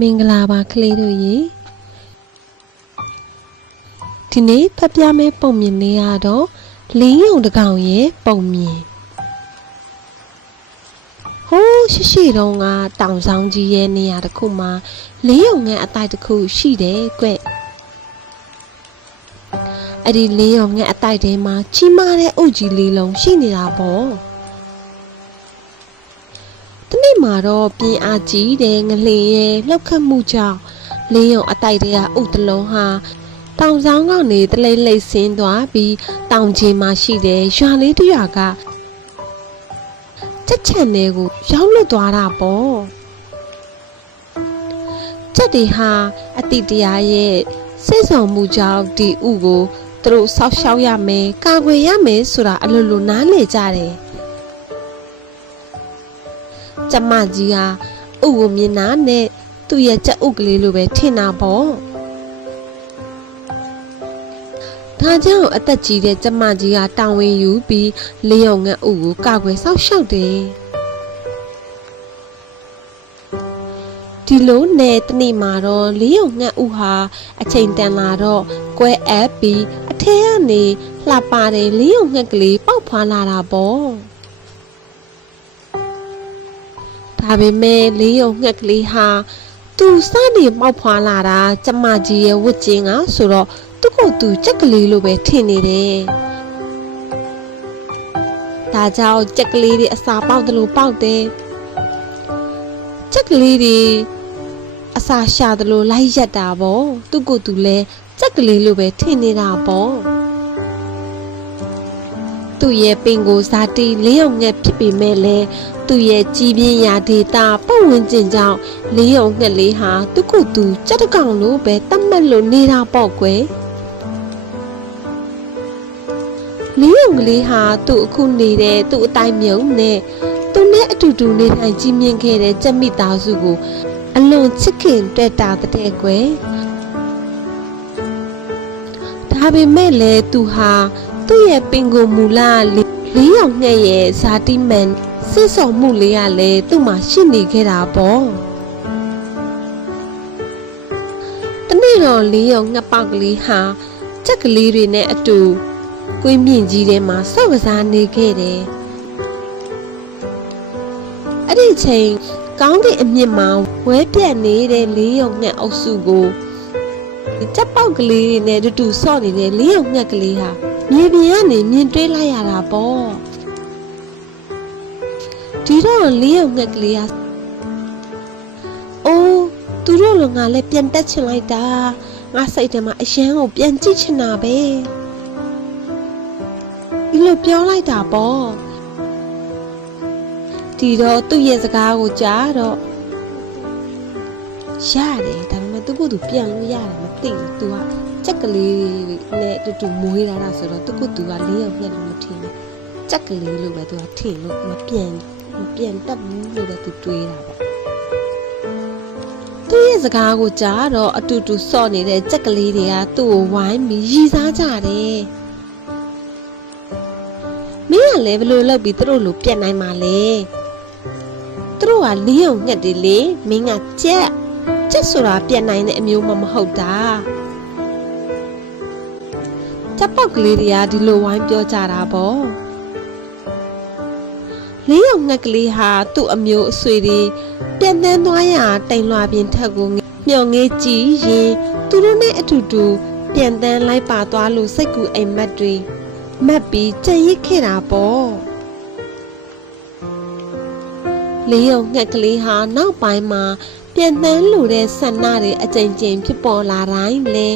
မင်္ဂလာပါကလေးတို့ရေဒီနေ့ဖတ်ပြမယ့်ပုံမြင်လေးကတော့လင်းယုံတကောင်ရဲ့ပုံမြင်ဟိုးရှိရှိတုန်းကတောင်ဆောင်ကြီးရဲ့နေရာတစ်ခုမှာလင်းယုံငယ်အတိုက်တစ်ခုရှိတယ်ကွအဲ့ဒီလင်းယုံငယ်အတိုက်ထဲမှာကြီးမားတဲ့အုတ်ကြီးလေးလုံးရှိနေတာပေါ့ မှာတော့ပြင်းအားကြီးတဲ့ငလင်ရဲ့လှုပ်ခတ်မှုကြောင့်လင်းယုံအတိုက်ထဲကအုတ်တလုံးဟာတောင်ဆောင်ကနေတလိမ့်လိမ့်ဆင်းသွားပြီးတောင်ကြီးမှာရှိတဲ့ရွာလေးတစ်ရွာကချက်ချန်တွေကိုရောက်လွတ်သွားတာပေါ့ချက်တွေဟာအတိတရားရဲ့စိတ်ဆောင်မှုကြောင့်ဒီဥကိုသူတို့ဆောက်ရှောက်ရမယ်ကာကွယ်ရမယ်ဆိုတာအလိုလိုနားလည်ကြတယ် ကျမကြီးဟာဥကိုမြင်တာနဲ့သူ့ရဲ့ကြက်ဥကလေးလိုပဲထင်တာပေါ့ဒါကြောင့်အသက်ကြီးတဲ့ကျမကြီးကတောင်းဝင်ယူပြီးလျော်ငတ်ဥကိုကာကွယ်ဆောက်ရှောက်တယ်ဒီလိုနဲ့တနေ့မှာတော့လျော်ငတ်ဥဟာအချိန်တန်လာတော့ကွဲအပ်ပြီးအထဲကနေလှပတဲ့လျော်ငတ်ကလေးပေါက်ဖွာလာတာပေါ့ ဒါပေမဲ့လျော်ငတ်ကလေးဟာသူစနေပေါက်ဖွာလာတာကျမကြီးရဲ့ဝတ်ကျင်းကဆိုတော့သူ့ကိုယ်သူကြက်ကလေးလိုပဲထင်နေတယ်။ဒါကြောင့်ကြက်ကလေးတွေအစာပေါက်တယ်လို့ပေါက်တယ်။ကြက်ကလေးတွေအစာရှာတယ်လို့လိုက်ရက်တာပေါ့။သူ့ကိုယ်သူလည်းကြက်ကလေးလိုပဲထင်နေတာပေါ့။ သူ့ရဲ့ပင်ကိုဇာတိလင်းအောင်ငှက်ဖြစ်ပေမဲ့လည်းသူ့ရဲ့ကြီးပြင်းရာဒေတာပတ်ဝန်းကျင်ကြောင့်လင်းအောင်ငှက်လေးဟာသူ့ကိုယ်သူကြက်တကောင်လိုပဲတတ်မှတ်လို့နေတာပေါ့ကွယ်။လင်းရုံကလေးဟာသူ့အခုနေတဲ့သူ့အတိုင်းမြုံနဲ့သူနဲ့အတူတူနေထိုင်ကြီးမြင့်ခဲ့တဲ့ကြက်မိသားစုကိုအလွန်ချစ်ခင်တွေ့တာတဲ့ကွယ်ဒါပေမဲ့လည်းသူဟာ သူ့ရဲ့ပင်ကိုမူလလေးရောင်ငှက်ရဲ့ဇာတိမန်စစ်ဆောင်မှုလေးကလည်းသူ့မှာရှိနေခဲ့တာပေါ့တနေ့တော့လေးရောင်ငှက်ပေါက်ကလေးဟာကြက်ကလေးတွေနဲ့အတူကွင်းမြင့်ကြီးထဲမှာစောက်ကစားနေခဲ့တယ်။အဲ့ဒီချိန်ကောင်းကင်အမြင့်မှာဝဲပြက်နေတဲ့လေးရုံငှက်အုပ်စုကိုတက်ပေါက်ကလေးတွေနဲ့တူတူဆော့နေတဲ့လေးရုံငှက်ကလေးဟာ မြေပြင်ကနေမြင်တွေ့လိုက်ရတာပေါ့။ဒီတော့လေးရုံငှက်ကလေးဟာအိုးသူတို့လိုငါလည်းပြန်တက်ချင်လိုက်တာငါစိတ်ထဲမှာအရန်ကိုပြန်ကြည့်ချင်တာပဲ။ဒီလိုပြောလိုက်တာပေါ့ဒီတော့သူ့ရဲ့စကားကိုကြားတော့ရတယ်ဒါပေ မဲ့သူ့ကိုယ်သူပြန်လို့ရတယ်မသိဘူး तू ကကြက်ကလေးနဲ့တူတူမွေးလာတာဆိုတော့သူ့ကိုယ်သူကလေးယောက်နဲ့လို့မထင်ဘူးကြက်ကလေးလို့ပဲ तू ကထင်လို့မပြန်မပြန်တတ်ဘူးလို့ပဲ तू တွေးတာပေါ့သူ့ရဲ့စကားကိုကြားတော့အတူတူစော့နေတဲ့ကြက်ကလေးတွေကသူ့ကိုဝိုင်းပြီးရီစားကြတယ်မင်းကလည်းဘယ်လိုလုပ်ပြီးသူတို့လိုပြတ်နိုင်မှာလဲသူတို့ကလင်းအောင်ငှက်တယ်လေမင်းကကြက် ကြက်ဆိုတာပြတ်နိုင်တဲ့အမျိုးမှမဟုတ်တာကြက်ပေါက်ကလေးတွေကဒီလိုဝိုင်းပြောကြတာပေါ့လင်းအောင်ငှက်ကလေးဟာသူ့အမျိုးအဆွေတွေပြန့်နှန်းသွားရာတိမ်လွှာပြင်ထက်ကိုမျောငေးကြည့်ရင်သူတို့နဲ့အတူတူပြန်တန်းလိုက်ပါသွားလို့စိတ်ကူအိမ်မက်တွေမက်ပြီးကြံရစ်ခဲ့တာပေါ့လေးုံငှက်ကလေးဟာနောက်ပိုင်းမှာ ပြန်နှမ်းလိုတဲ့ဆန္ဒတွေအကြိမ်ကြိမ်ဖြစ်ပေါ်လာတိုင်းလဲ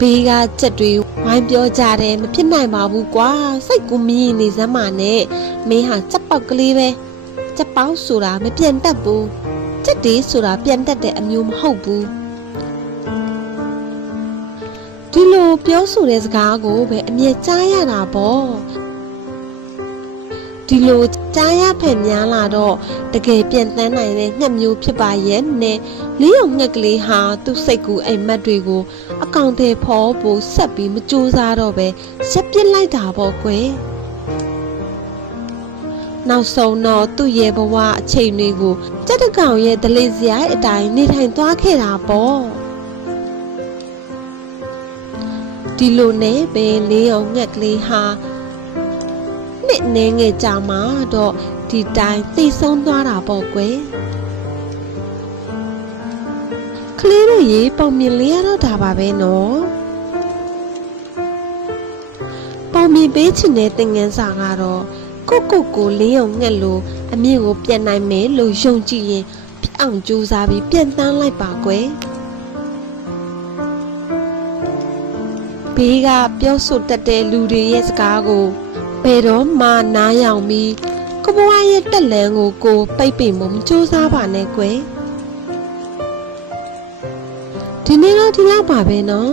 ဘေးကကြက်တွေဝိုင်းပြောကြတယ်မဖြစ်နိုင်ပါဘူးကွာစိတ်ကူးမြည်နေစမ်းပါနဲ့မင်းဟာကြက်ပေါက်ကလေးပဲကြက်ပေါက်ဆိုတာမပြန်တတ်ဘူးကြက်တွေဆိုတာပြန်တတ်တဲ့အမျိုးမဟုတ်ဘူးဒီလိုပြောဆိုတဲ့စကားကိုပဲအမြဲကြားရတာပေါ့ ဒီလိုကြားရဖက်များလာတော့တကယ်ပြန်တန်းနိုင်တဲ့ငှက်မျိုးဖြစ်ပါရဲ့နဲ့လေးုံငှက်ကလေးဟာသူ့စိတ်ကူအိမ်မက်တွေကို အကောင်တွေဖော်ဖို့ဆက်ပြီးမကြိုးစားတော့ပဲရက်ပစ်လိုက်တာပေါ့ကွယ်နောက်ဆုံးတော့သူ့ရဲ့ဘဝအချိန်တွေကိုကြက်တကောင်ရဲ့ဒလေးစရိုက်အတိုင်းနေထိုင်သွားခဲ့တာပေါ့ဒီလိုနဲ့ပဲလေးအောင်ငှက်ကလေးဟာ နှစ်နေငယ်ကြာမှတော့ဒီတိုင်းသိဆုံးသွားတာပေါ့ကွယ်ကလေးတို့ရေပုံမြင်လေးရတော့ဒါပါပဲနော်ပုံမြင်ပေးချင်တဲ့သင်ငန်းစာကတော့ကိုကိုကိုလေးအောင်ငှက်လို့အမြင့်ကိုပြန်နိုင်မယ်လို့ယုံကြည်ရင်ဖြစ်အောင်ကြိုးစားပြီးပြန်တန်းလိုက်ပါကွယ်ဘေးကပြောဆိုတတ်တဲ့လူတွေရဲ့စကားကို ဘယ်တော့မှနားယောင်ပြီးကိုဘွားရဲ့တက်လန်းကိုကိုပိတ်ပင်မမကြိုးစားပါနဲ့ကွယ်ဒီနေ့တော့ဒီလောက်ပါပဲနော်